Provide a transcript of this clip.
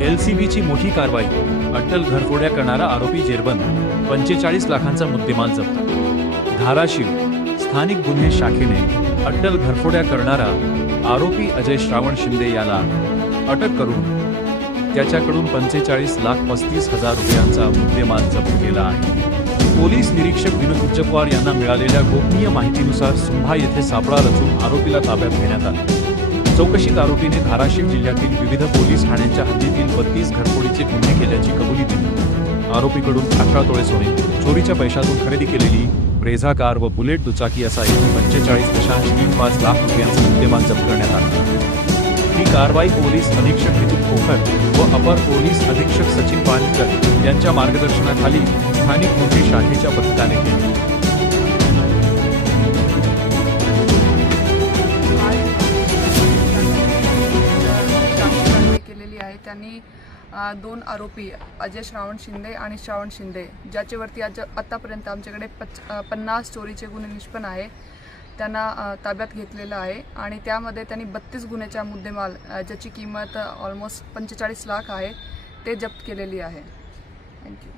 एलसीबीची मोठी कारवाई, अट्टल घरफोड्या करणारा आरोपी जेरबंद, 45 लाखांचा मुद्देमाल जप्त। धाराशिव स्थानिक गुन्हे शाखेने अट्टल घरफोड्या करणारा आरोपी अजय श्रावण शिंदे याला अटक करून त्याच्याकडून 45,35,000 रुपयांचा मुद्देमाल जप्त केला आहे। पोलीस निरीक्षक विनोद उच्चपवार यांना मिळालेल्या गोपनीय माहितीनुसार सुंभा येथे सापळा रचून आरोपीला ताब्यात घेण्यात आले। चौकशीत आरोपीने धाराशिव जिल्ह्यातील विविध पोलीस ठाण्यांच्या हद्दीतील 32 घरफोडीचे गुन्हे केल्याची कबुली दिली। आरोपीकडून 18 तोळे सोने, चोरीच्या पैशातून खरेदी केलेली ब्रेझा कार व बुलेट दुचाकी असा एकूण 45,35 लाख रुपयांचा मुद्देमाल जप्त करण्यात आला। ही कारवाई पोलीस अधीक्षक नितीन खोखर व अपर पोलीस अधीक्षक सचिन पाणकर यांच्या मार्गदर्शनाखाली स्थानिक गुन्हे शाखेच्या पथकाने केली। त्यांनी 2 आरोपी अजय श्रावण शिंदे आणि श्रावण शिंदे ज्याच्यावरती आतापर्यंत आमच्याकडे 50 चोरीचे गुन्हे निष्पन्न आहे त्यांना ताब्यात घेतलेलं आहे आणि त्यामध्ये त्यांनी 32 गुन्ह्याचा मुद्देमाल ज्याची किंमत ऑलमोस्ट 45 लाख आहे ते जप्त केलेली आहे। थँक्यू।